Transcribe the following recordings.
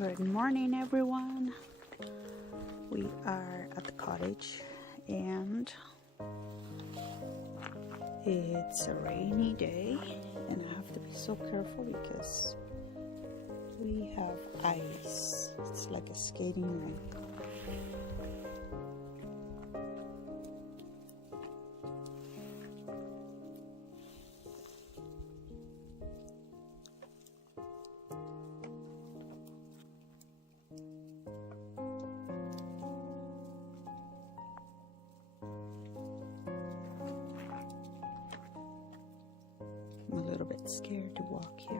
Good morning, everyone. We are at the cottage and it's a rainy day, and I have to be so careful because we have ice. It's like a skating rink. I'm a little bit scared to walk here.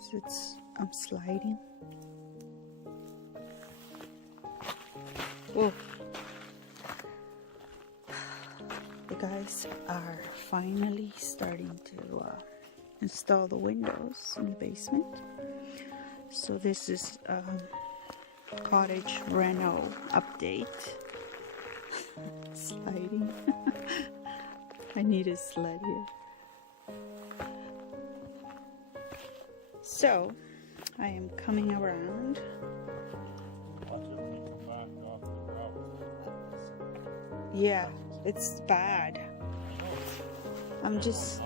So I'm sliding. Whoa. The guys are finally starting to install the windows in the basement. So this is Cottage Reno update. Sliding. I need a sled here. So, I am coming around. Yeah, it's bad. I'm just...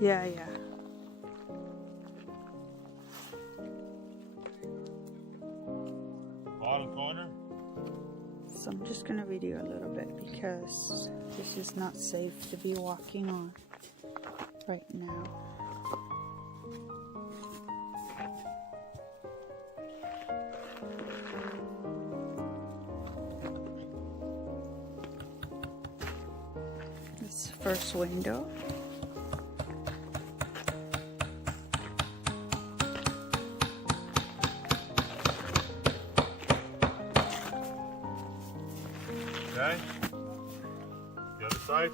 Yeah. Bottom corner? So I'm just gonna video a little bit because this is not safe to be walking on right now. This first window. Okay. The other side.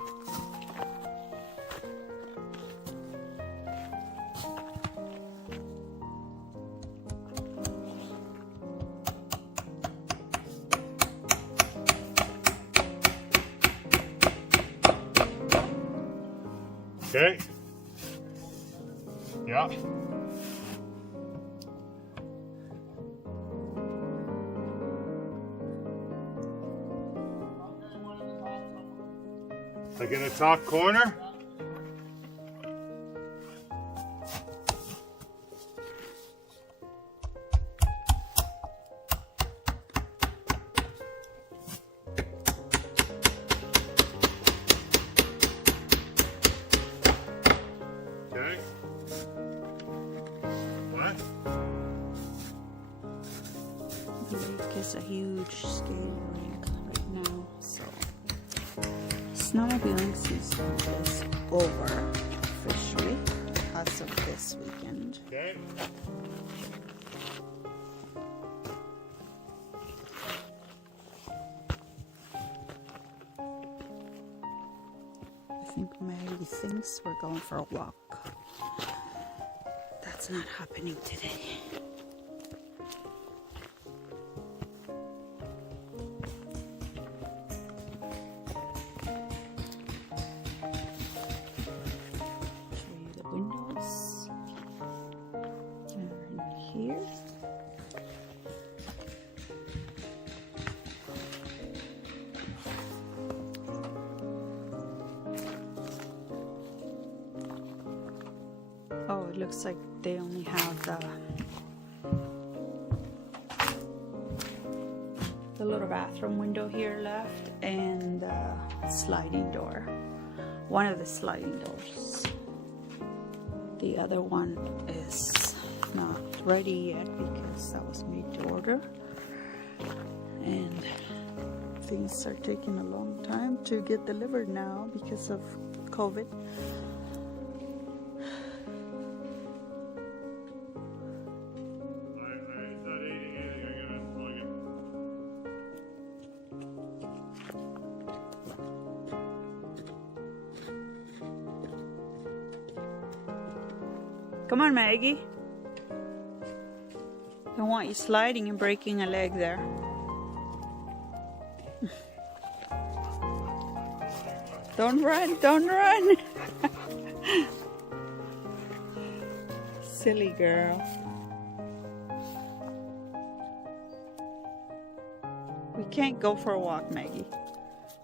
Okay. Yeah. Like in the top corner? Okay. What? The lake is a huge skating rink right now, so snowmobiling season is over officially as of this weekend. Okay. I think Maggie thinks we're going for a walk. That's not happening today. Windows and in here. Oh, it looks like they only have the little bathroom window here left and the sliding door. One of the sliding doors. The other one is not ready yet because that was made to order, and things are taking a long time to get delivered now because of COVID. Come on, Maggie. Don't want you sliding and breaking a leg there. Don't run, don't run. Silly girl. We can't go for a walk, Maggie.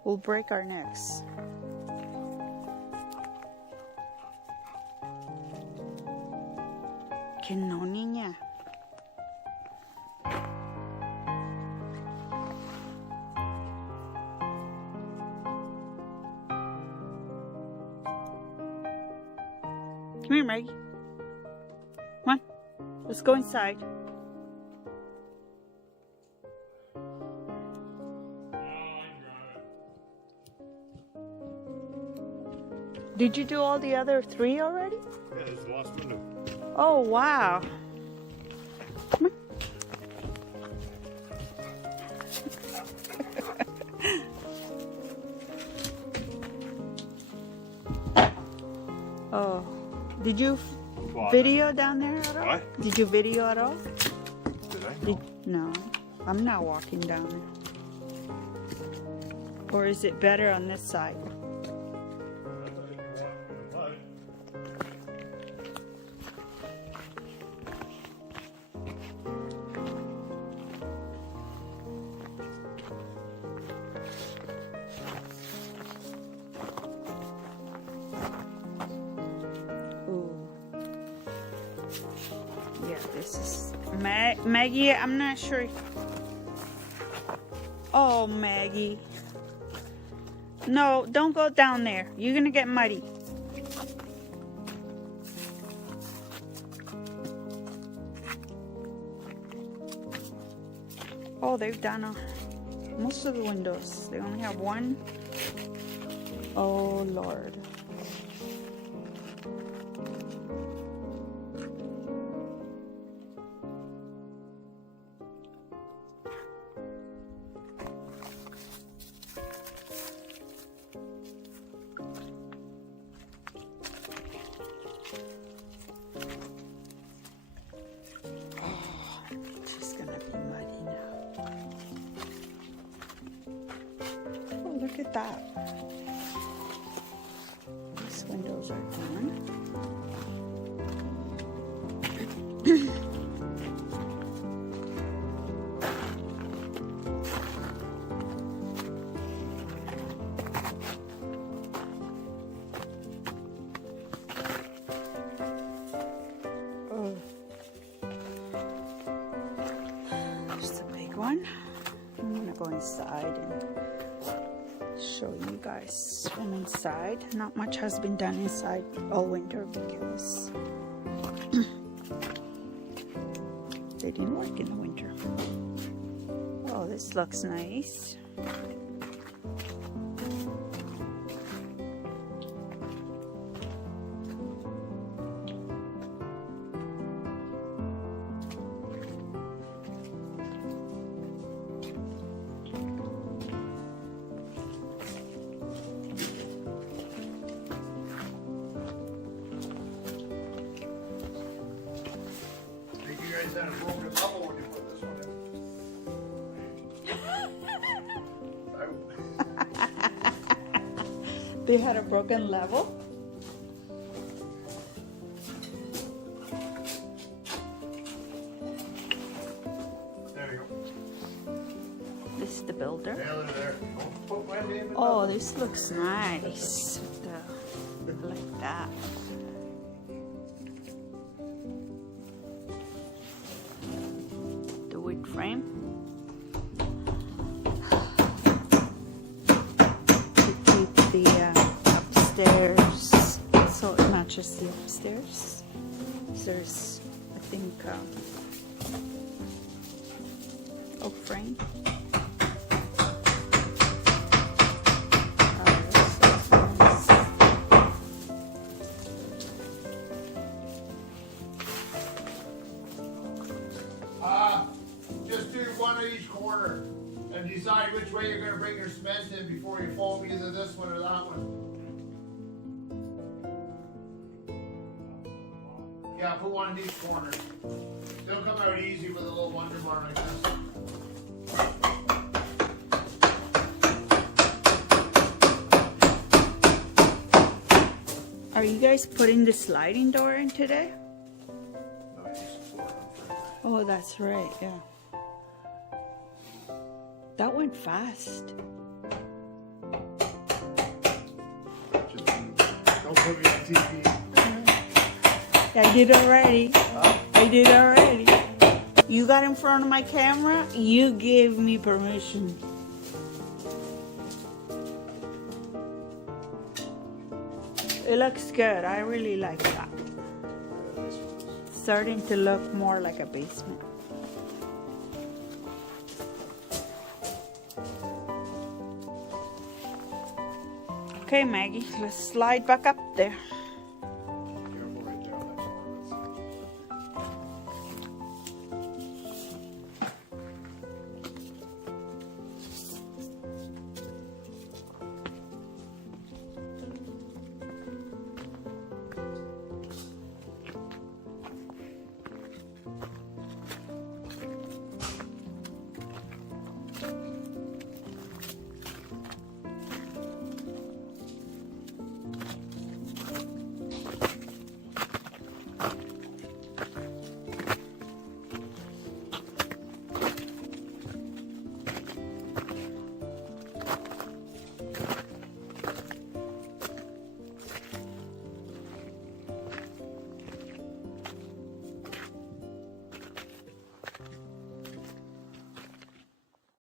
We'll break our necks. Que no, niña. Come here, Maggie. Come on. Let's go inside. Did you do all the other 3 already? Yeah, there's the last window. Oh, wow. Come on. Oh, did you video down there at all? What? Did you video at all? Did I? No, I'm not walking down there. Or is it better on this side? Yeah, this is Maggie. I'm not sure. Oh, Maggie. No, don't go down there. You're gonna get muddy. Oh, they've done most of the windows. They only have one. Oh, Lord. Look at that. These windows are gone. Oh. There's a big one. I'm gonna go inside and show you guys from inside. Not much has been done inside all winter because they didn't work in the winter. Oh, this looks nice. Had a broken level when you put this one in. They had a broken level? There you go. This is the builder. Nail it there. Don't put my name in. Oh, this looks nice. Like that. Wood frame to keep the upstairs so it matches the upstairs. There's, I think, oak frame. One of each corner and decide which way you're going to bring your cement in before you foam either this one or that one. Yeah, put one in each corner. They'll come out easy with a little wonder bar like this. Are you guys putting the sliding door in today? Oh, that's right, yeah. That went fast. Don't put me on TV. I did already. I did already. You got in front of my camera, you gave me permission. It looks good. I really like that. Starting to look more like a basement. Okay, Maggie, let's slide back up there. Careful right there on that corner.